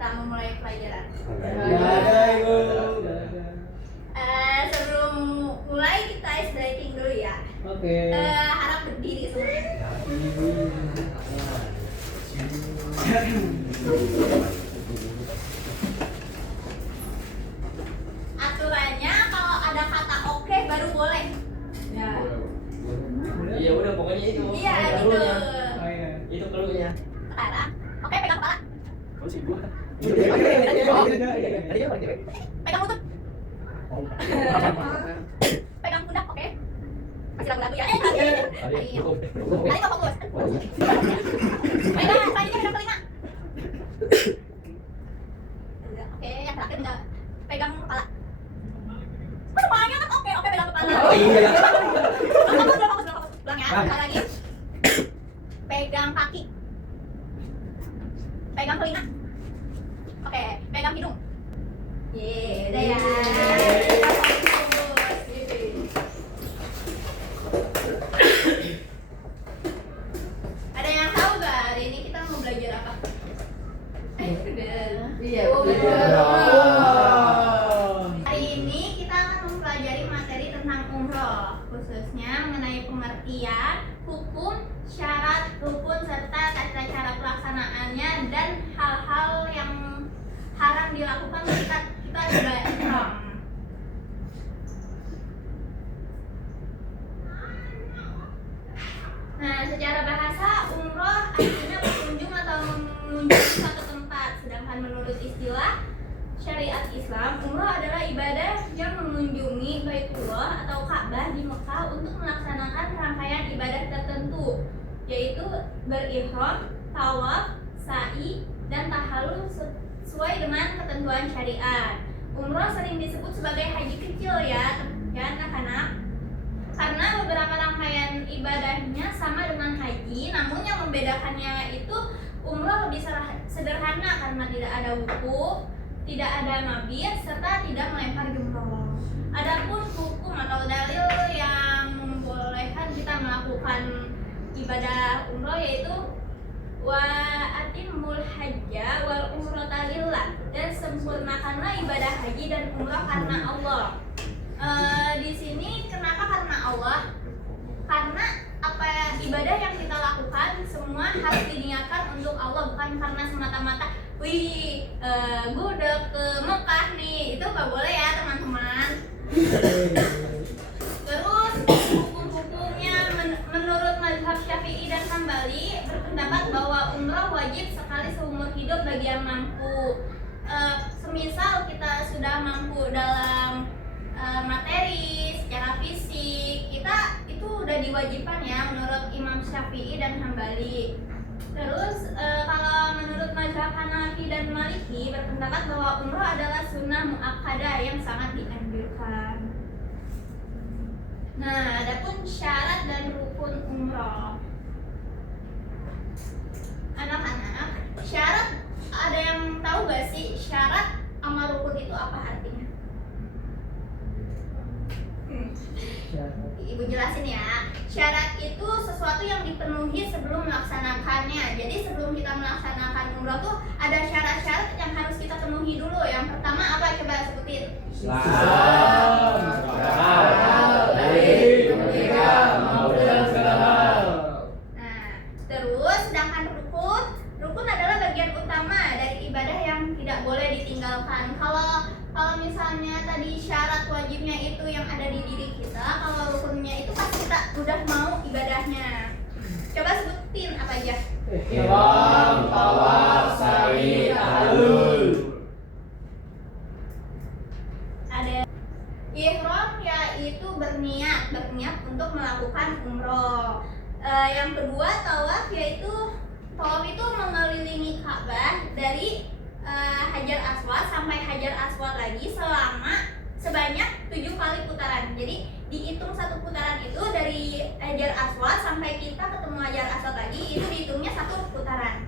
kita memulai pelajaran. Sebelum mulai kita ice breaking dulu ya. Oke. Harap berdiri semuanya. Aturannya kalau ada kata oke baru boleh. Ya. Iya udah pokoknya itu. Iya gitu. Itu keluarnya. Sekarang, oke pegang kepala. Oh sih gua. Pegang lutut. Pegang pundak, oke? Masih lagu-lagu ya. Kali mau fokus. Pegang, selanjutnya pegang telinga. Oke, yang terakhir enggak pegang kepala. Kok semuanya kan oke pegang kepala. Oh iya. Fokus. Ulang ya, sekali lagi. Pegang kaki. Pegang telinga. Oke, pegang hidung. Udah ya. Ada yang tahu gak hari ini kita mau belajar apa? Iya. Hari ini kita akan mempelajari materi tentang umroh, khususnya mengenai pengertian, hukum, syarat, rukun, serta tata cara pelaksanaannya dan hal-hal yang haram dilakukan ketika kita sudah ihram. Nah, secara bahasa umroh artinya berkunjung atau mengunjungi suatu tempat, sedangkan menurut istilah syariat Islam, umroh adalah ibadah yang mengunjungi Baitullah atau Ka'bah di Mekah untuk melaksanakan rangkaian ibadah tertentu, yaitu berihram, tawaf, sa'i, dan tahallul sesuai dengan ketentuan syariat. Umroh sering disebut sebagai haji kecil ya anak-anak, karena beberapa rangkaian ibadahnya sama dengan haji, namun yang membedakannya itu umroh lebih sederhana karena tidak ada wukuf, tidak ada mabit, serta tidak melempar jumroh. Adapun hukum atau dalil yang membolehkan kita melakukan ibadah umroh yaitu wa atimul hajja wal umrata lillah, dan sempurnakanlah ibadah haji dan umrah karena Allah. Di sini kenapa karena Allah? Karena ibadah yang kita lakukan semua harus diniatkan untuk Allah, bukan karena semata-mata gue udah ke Mekah nih, itu gak boleh ya teman-teman. Terus hukum-hukumnya menurut mazhab Syafi'i dan Hambali berpendapat bahwa umrah wajib sekali seumur hidup bagi yang mampu. Semisal kita sudah mampu dalam materi, secara fisik, kita itu udah diwajibkan ya menurut Imam Syafi'i dan Hambali. Terus kalau menurut mazhab Hanafi dan Maliki berpendapat bahwa umroh adalah sunnah muakkadah yang sangat dianjurkan. Nah, adapun syarat dan rukun umroh. Anak-anak, syarat ada yang tahu gak sih syarat sama rukun itu apa artinya? Ibu jelasin ya. Syarat itu sesuatu yang dipenuhi sebelum melaksanakannya. Jadi sebelum kita melaksanakan umroh tuh ada syarat-syarat yang harus kita penuhi dulu. Yang pertama apa, coba sebutin? Nah, terus sedangkan rukun adalah bagian utama dari ibadah yang tidak boleh ditinggalkan. Kalau misalnya tadi syarat wajibnya itu yang ada di diri kita, kalau rukunnya itu pas kita udah mau ibadahnya. Coba sebutin apa aja? Ihram, tawaf, sa'i, tahallul. Ada ihram, yaitu berniat untuk melakukan umroh. Yang kedua tawaf, yaitu tawaf itu mengelilingi Ka'bah dari Hajar Aswad sampai Hajar Aswad lagi sebanyak 7 kali putaran. Jadi dihitung satu putaran itu dari Hajar Aswad sampai kita ketemu Hajar Aswad lagi, itu dihitungnya satu putaran.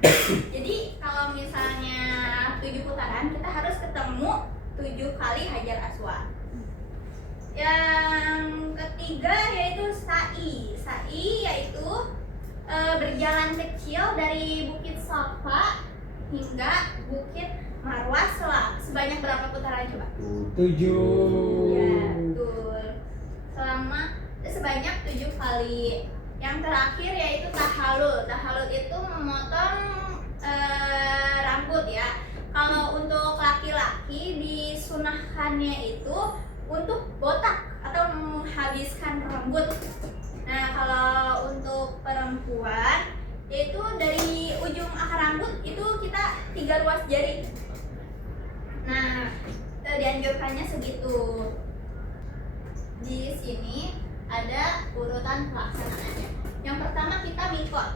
Jadi kalau misalnya 7 putaran, kita harus ketemu 7 kali Hajar Aswad. Yang ketiga yaitu sa'i. Sa'i yaitu berjalan kecil dari Bukit Safa hingga Bukit sebanyak berapa putaran coba? 7. Ya, betul. Sebanyak 7 kali. Yang terakhir yaitu tahallul. Tahallul itu memotong rambut ya. Kalau untuk laki-laki disunahkannya itu untuk botak atau menghabiskan rambut. Nah, kalau untuk perempuan yaitu dari ujung akar rambut itu kita 3 ruas jari. Nah, dianjurkannya segitu. Di sini ada urutan pelaksanaannya. Yang pertama kita mikot.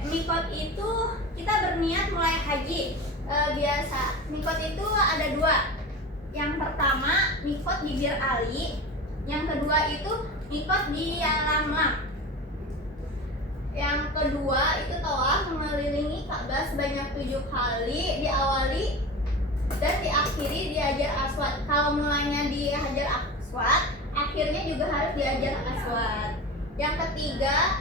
Mikot itu kita berniat mulai haji. Biasa mikot itu ada 2. Yang pertama mikot di Bir Ali. Yang kedua itu mikot di Yalamlam. Yang kedua itu tawaf mengelilingi Ka'bah sebanyak 7 kali, diawali dan diakhiri di Hajar Aswad. Kalau mulanya di Hajar Aswad, akhirnya juga harus di Hajar Aswad. Yang ketiga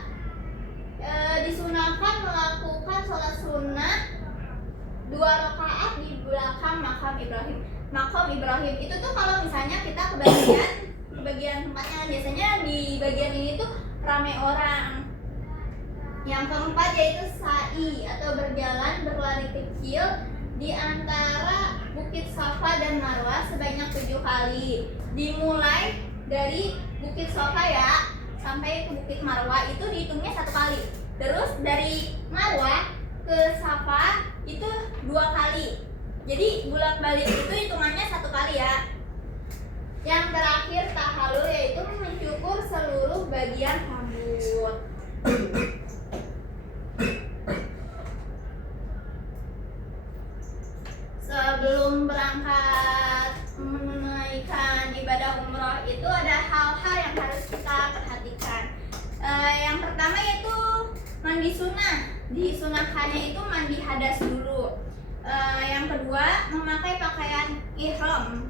disunahkan melakukan sholat sunnah 2 rakaat di belakang makam Ibrahim. Makam Ibrahim itu tuh kalau misalnya kita ke bagian tempatnya, biasanya di bagian ini tuh rame orang. Yang keempat yaitu sa'i atau berjalan berlari kecil di antara Bukit Safa dan Marwah sebanyak 7 kali. Dimulai dari Bukit Safa ya sampai ke Bukit Marwah itu dihitungnya 1 kali. Terus dari Marwah ke Safa itu 2 kali. Jadi bolak-balik itu hitungannya 1 kali ya. Yang terakhir tahallul yaitu mencukur seluruh bagian rambut. Sebelum berangkat menunaikan ibadah umroh itu ada hal-hal yang harus kita perhatikan. Yang pertama yaitu mandi sunnah. Disunahkannya itu mandi hadas dulu. Yang kedua memakai pakaian ihram.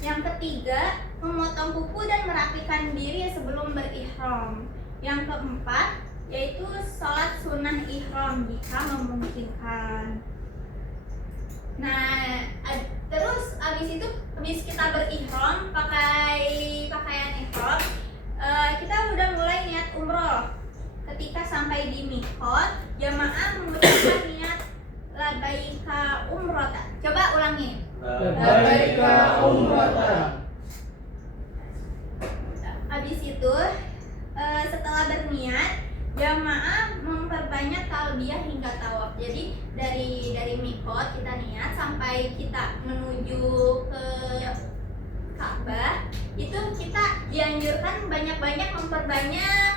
Yang ketiga memotong kuku dan merapikan diri sebelum berihram. Yang keempat yaitu sholat sunnah ihram jika memungkinkan. Nah, terus abis kita berihram pakai pakaian ihram, kita udah mulai niat umroh. Ketika sampai di mikot, jamaah mengucapkan niat labaika umrota. Coba ulangi. Labaika umrata. Habis itu setelah berniat, jamaah memperbanyak talbiyah hingga tawaf. Jadi dari mikot kita niat sampai kita menuju ke Ka'bah, itu kita dianjurkan banyak-banyak memperbanyak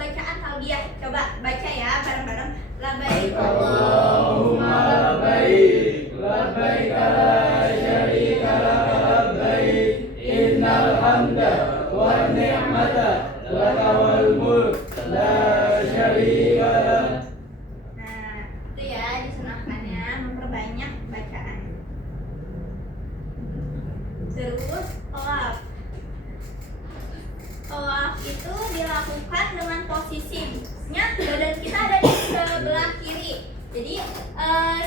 bacaan talbiyah. Coba baca ya bareng-bareng. Labaik Allahumma labbaik, labbaik la syarika laka labbaik, innal hamda wan ni'mata laka wal mulk la syarika lak. Nah, itu ya disunahkannya memperbanyak bacaan. Terus tawaf. Tawaf itu dilakukan dengan posisinya badan kita ada di sebelah kiri. Jadi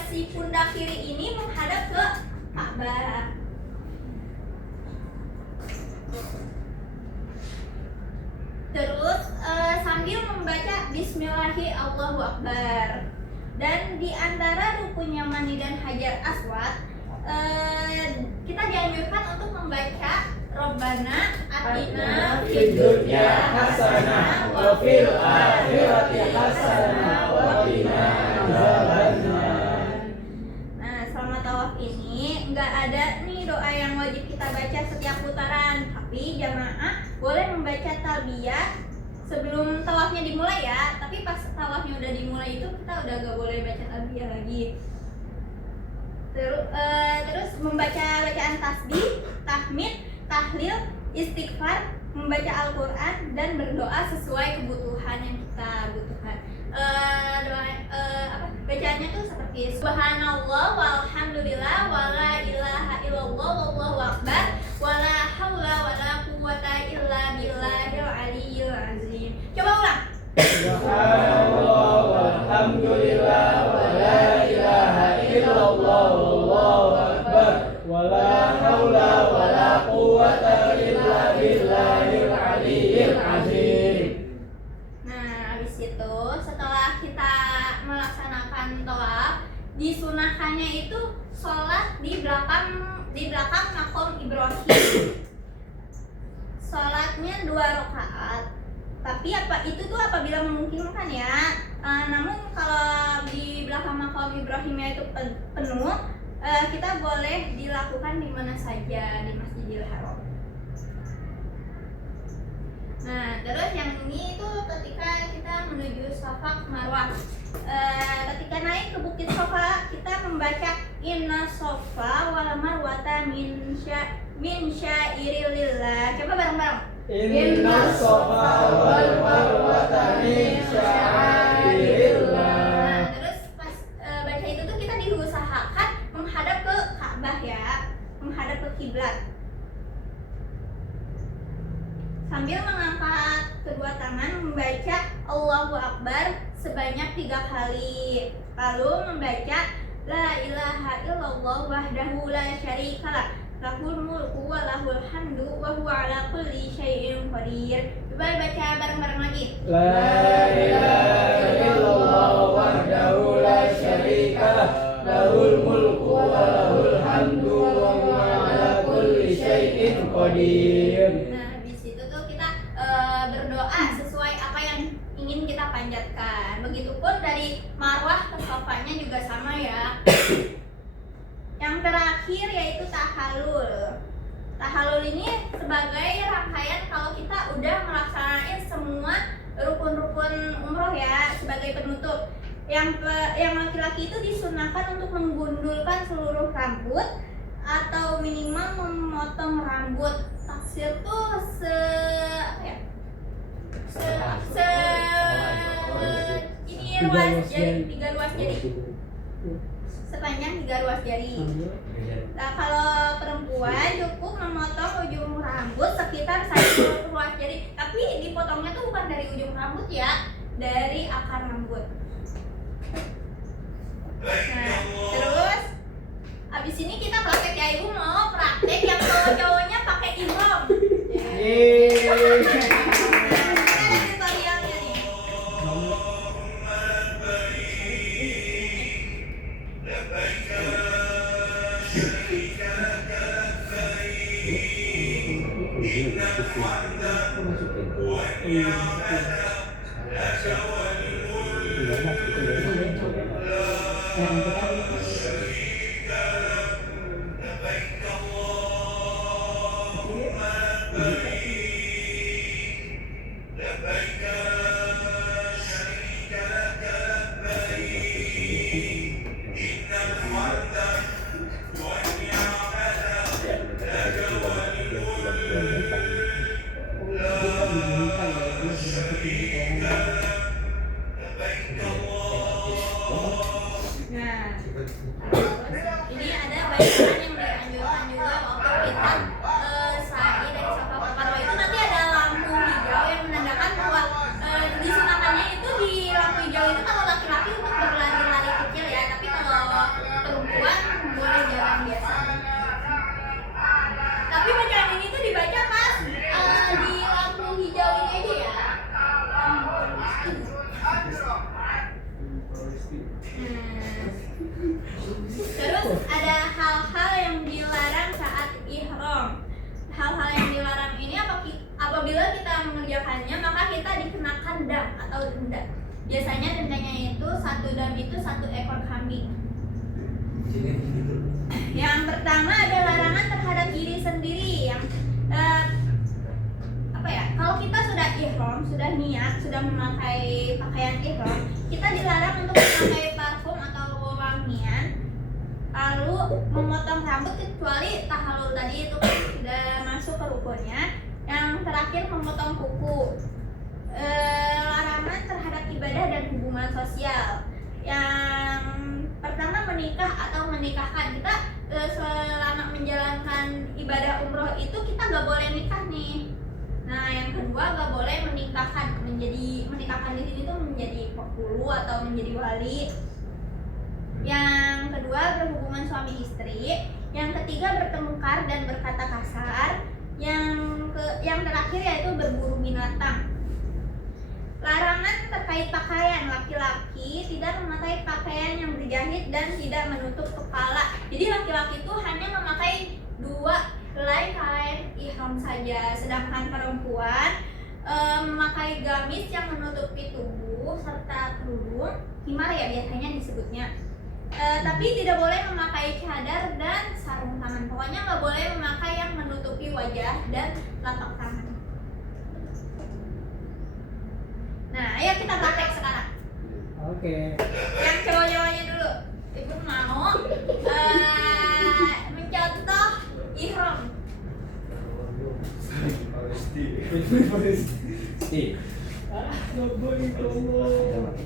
si pundak kiri ini menghadap ke Ka'bah. Terus sambil membaca Bismillahi Allahu Akbar. Dan di antara rukunnya mandi dan Hajar Aswad, kita dianjurkan untuk membaca Rabbana atina Fid dunya hasanah wa fil akhirati hasanah wa qina adzabannar. Nah, selama tawaf ini nggak ada nih doa yang wajib kita baca setiap putaran, tapi jamaah boleh membaca talbiyah sebelum tawafnya dimulai ya. Tapi pas tawafnya udah dimulai itu kita udah nggak boleh baca talbiyah lagi. Terus membaca bacaan tasbih, tahmid, tahlil, istighfar, membaca Al-Quran dan berdoa sesuai kebutuhan yang kita butuhkan. Bacaannya tuh seperti Subhanallah walhamdulillah wala ilaha illallah wallahu akbar wala haula wala quwwata illa billahil aliyyil azim. Coba ulang. Subhanallah walhamdulillah wala ilaha illallah wallahu akbar wala disunahkannya itu sholat di belakang makom Ibrahim. Sholatnya 2 rakaat. Tapi itu tuh apabila memungkinkan ya. Namun kalau di belakang makom Ibrahimnya itu penuh, kita boleh dilakukan di mana saja di Masjidil Haram. Nah, terus yang ini itu ketika kita menuju Safa Marwah. Ketika naik ke Bukit Safa, kita membaca Inna Safa wal Marwata min syairilillah. Coba bareng-bareng. Inna Safa wal Marwata min syairillah. Nah, terus pas baca itu tuh kita diusahakan menghadap ke Ka'bah ya, menghadap ke kiblat. Sambil mengangkat kedua tangan membaca Allahu Akbar sebanyak 3 kali. Lalu membaca La ilaha illallah wahdahu la syarikalah lahul mulku wa lahul hamdu wa huwa ala kulli syai'in qadir. Coba baca bareng-bareng lagi. La ilaha illallah wahdahu la syarikalah lahul mulku wa lahul hamdu wa huwa ala kulli syai'in qadir. Nah, di situ tuh kita berdoa sesuai apa yang ingin kita panjatkan. Begitupun dari Marwah ke Safanya juga sama ya. Yang terakhir yaitu tahallul. Tahallul ini sebagai rangkaian kalau kita udah melaksanain semua rukun-rukun umroh ya, sebagai penutup. Yang laki-laki itu disunahkan untuk menggundulkan seluruh rambut atau minimal memotong rambut. Taksir tuh ini ruas jari, 3 ruas jari. Sepanjang 3 ruas jari. Nah, kalau perempuan cukup memotong ujung rambut sekitar 1 ruas jari. Tapi dipotongnya tuh bukan dari ujung rambut ya, dari akar rambut. Nah, terus abis ini kita praktek ya, ibu mau praktek yang cowok-cowoknya pakai ihram. Ada tutorialnya nih. Nah, ini ada bacaan yang dianjurkan juga waktu kita sa'i dari Safa ke Marwah. Itu nanti ada lampu hijau yang menandakan bahwa disunahkannya itu di lampu hijau itu kalau laki-laki untuk berlari-lari kecil ya, tapi kalau perempuan boleh jalan biasa. Tapi bacaan ini tuh dibaca pas di lampu hijau ini aja ya. Terus ada hal-hal yang dilarang saat ihram. Hal-hal yang dilarang ini apabila kita mengerjakannya maka kita dikenakan dam atau denda. Biasanya dendanya itu 1 dam itu 1 ekor kambing. Yang pertama ada larangan terhadap diri sendiri yang kalau kita sudah ihram, sudah niat, sudah memakai pakaian ihram, kita dilarang untuk memakai parfum atau wangian, lalu memotong rambut kecuali tahallul tadi itu sudah masuk ke rukunnya. Yang terakhir memotong kuku. Larangan terhadap ibadah dan hubungan sosial. Yang pertama menikah atau menikahkan. Kita selama menjalankan ibadah umroh itu kita nggak boleh nikah nih. Nah, yang kedua nggak boleh menikahkan. Menikahkan di sini tuh menjadi penghulu atau menjadi wali. Yang kedua berhubungan suami istri. Yang ketiga bertengkar dan berkata kasar. Yang terakhir yaitu berburu binatang. Larangan terkait pakaian, laki-laki tidak memakai pakaian yang berjahit dan tidak menutup kepala. Jadi laki-laki itu hanya memakai 2 helai kain ihram saja, sedangkan perempuan memakai gamis yang menutupi tubuh serta kerudung, himar ya biasanya disebutnya. Tapi tidak boleh memakai cadar dan sarung tangan. Pokoknya nggak boleh memakai yang menutupi wajah dan telapak tangan. Nah, ayo kita praktek sekarang. Oke. Yang cowok-cowoknya dulu. Ibu mau mencontoh ihram. Nggak boleh ngomong.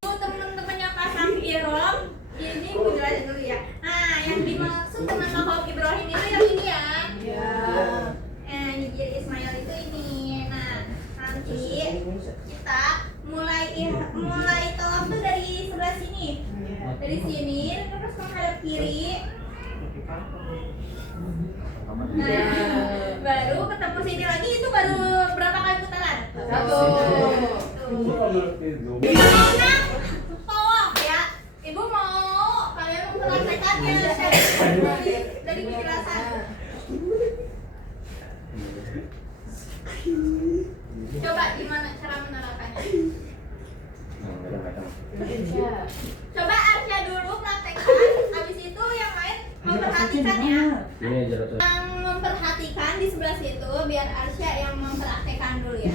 Teman-teman yang pasang ihram, ini gue jelasin dulu ya. Nah, yang dimaksud dengan makhluk Ibrahim itu yang ini ya. Hijir Ismail itu ini. Nah, nanti kita mulai tawaf tuh dari sebelah sini. Dari sini terus menghadap kiri. Nah, baru ketemu sini lagi, itu baru berapa kali putaran? 1. Menang tawaf ya. Ibu mau kalian mempraktekannya dari penjelasan. Coba gimana cara menerapkannya? Coba Arsya dulu praktekkan, habis itu yang lain memperhatikan ya. Yang memperhatikan di sebelah situ, biar Arsya yang mempraktekkan dulu ya.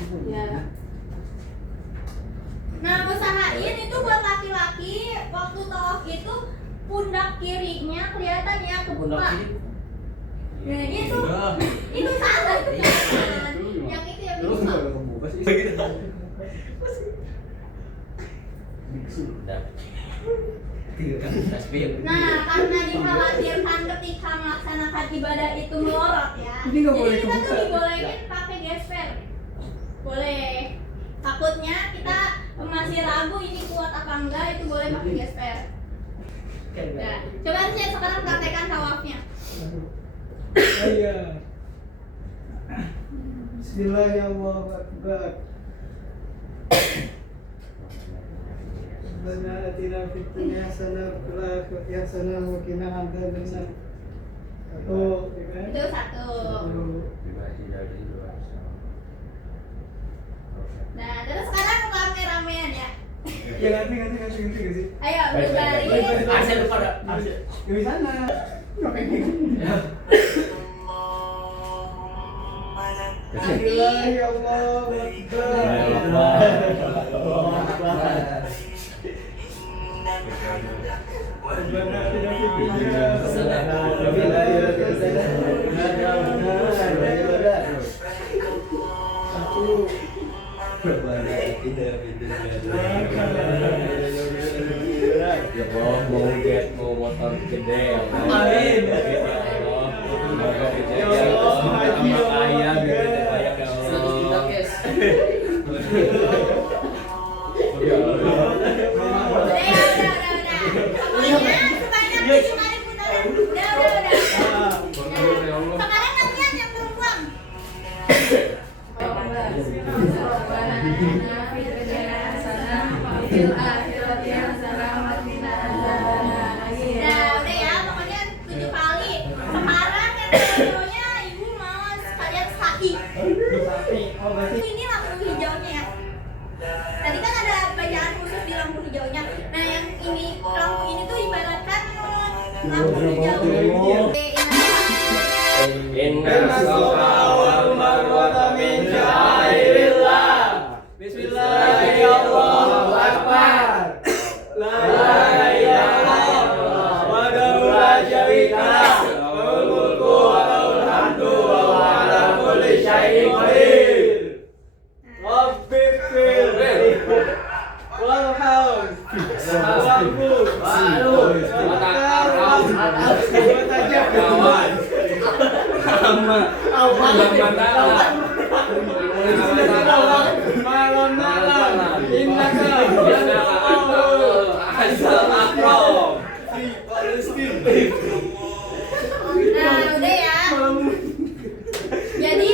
Nah, usahain itu buat laki-laki waktu tawaf itu pundak kirinya kelihatan ya kebuka. Nah, itu salah tuh kan. Yang itu yang kebuka. Nah, karena dikhawatirkan ketika melaksanakan ibadah itu melorot ya. Ini nggak boleh Jadi kita kebuka. tuh dibolehin pakai gesper. Boleh. Takutnya kita masih ragu ini kuat apa enggak, itu boleh pakai gesper. Nah, coba saya sekarang praktekkan tawafnya. Ayo. Bismillahirrahmanirrahim. Rabbana atina fid dunya hasanah wa fil akhirati hasanah wa qina adzabannar. Itu 1. Nah, terus sekarang rame-ramean ya. Ya ganti sih. Ayo, berbaris. Arsya lupa dah. Arsya. Di sana. Ya Allah, mau motor gede ya Allah. Amin. Motor gede Ya ya Allah, Allah. haji ya Allah. Kaya biar kita kaya ya Allah. Udah. Semuanya sebanyak 7 kali putaran. Udah. atina fid dunya hasanah wa fil akhirati hasanah wa qina adzabannar. Nah, udah ya, pokoknya 7 kali. Sekarang yang videonya ibu mau sekalian saki. Ini lampu hijaunya ya. Tadi kan ada bacaan khusus di lampu hijaunya. Nah, yang ini lampu ini tuh ibaratkan lampu hijau. Inna safa wal marwata min sya'airillah. Bismillahirrahmanirrahim. Akbar. La ilaha illallah wahdahu la syarika lah. Lahul mulku wa lahul hamdu wa huwa ala kulli syai'in qadir. Rabbil warham. Salamku. Waduh. Nah, udah ya. Jadi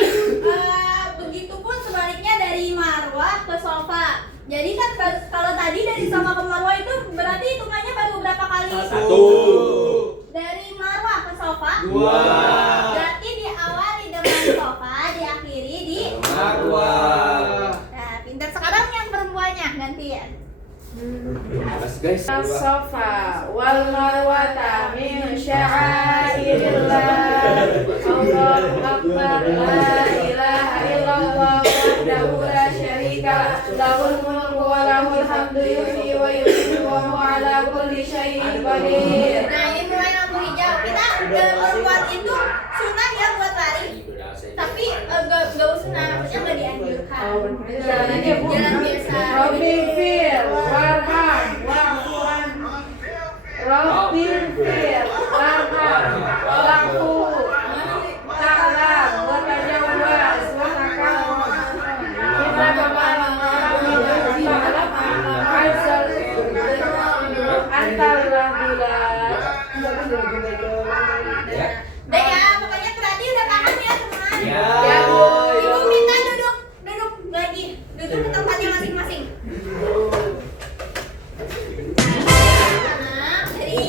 begitupun sebaliknya dari Marwah ke Sofa. Jadi kan kalau tadi dari Sofa ke Marwah itu berarti hitungannya baru berapa kali? 1. Dari Marwah ke Sofa 2. berarti diawali dengan Sofa, diakhiri di Marwah. Nah, pintar sekarang yang perempuannya gantian. Guys, As-Safa wal Marwata min sya'airillah. Allahu Akbar. La ilaha illallah wahdahu la syarika lah. Lahul mulku wa lahul hamdu yuhyi wa yumiitu wa huwa ala kulli syai'in qadir. Nah, ini mulai lampu hijau. Kita berbuat itu sunnah ya buat lari. Tapi gak sunnah, maksudnya gak dianjurkan. Jalannya Bu. Jalan biasa. Rabbil fir warham wa'fuan. Rabbil fir warham wa'fu. Ta'lam wa tajawwaz wa takallum. Inna bapak Udah ya, pokoknya berarti udah paham ya teman. Ya. Ibu minta duduk lagi, duduk ke tempatnya masing-masing. Nah, dari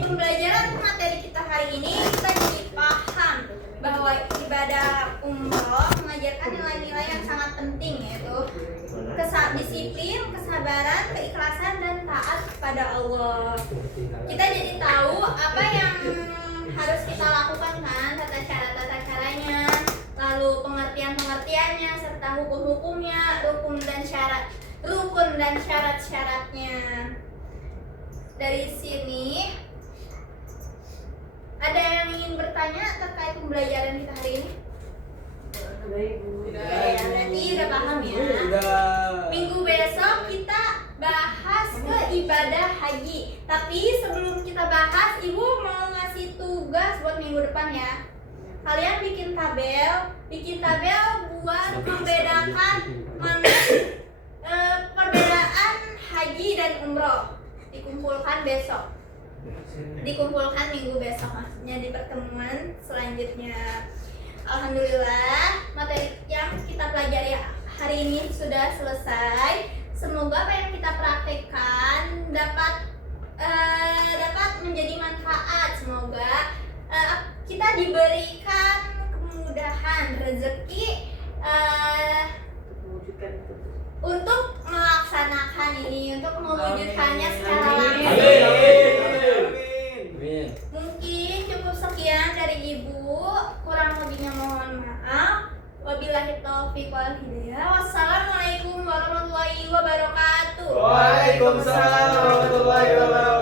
pembelajaran materi kita hari ini kita jadi paham bahwa ibadah umroh mengajarkan nilai-nilai yang sangat penting, yaitu disiplin, kesabaran, keikhlasan, dan taat kepada Allah. Kita jadi tahu apa yang harus kita lakukan kan, tata caranya, lalu pengertiannya, serta hukum-hukumnya, rukun dan syarat-syaratnya. Dari sini ada yang ingin bertanya terkait pembelajaran kita hari ini? Ya, berarti udah paham ya. Minggu besok kita bahas ke ibadah haji. Tapi sebelum kita bahas, Ibu mau ngasih tugas buat minggu depan ya. Kalian bikin tabel buat membedakan mana perbedaan haji dan umroh. Dikumpulkan besok. Dikumpulkan minggu besok, maksudnya di pertemuan selanjutnya. Alhamdulillah, materi yang kita pelajari hari ini sudah selesai. Semoga apa yang kita praktekkan dapat menjadi manfaat. Semoga kita diberikan kemudahan rezeki untuk melaksanakan ini, untuk mewujudkannya secara langsung. Mungkin cukup sekian dari Ibu, kurang lebihnya mohon maaf. Wabillahi taufiq wal hidayah. Wassalamualaikum warahmatullahi wabarakatuh. Waalaikumsalam warahmatullahi wabarakatuh.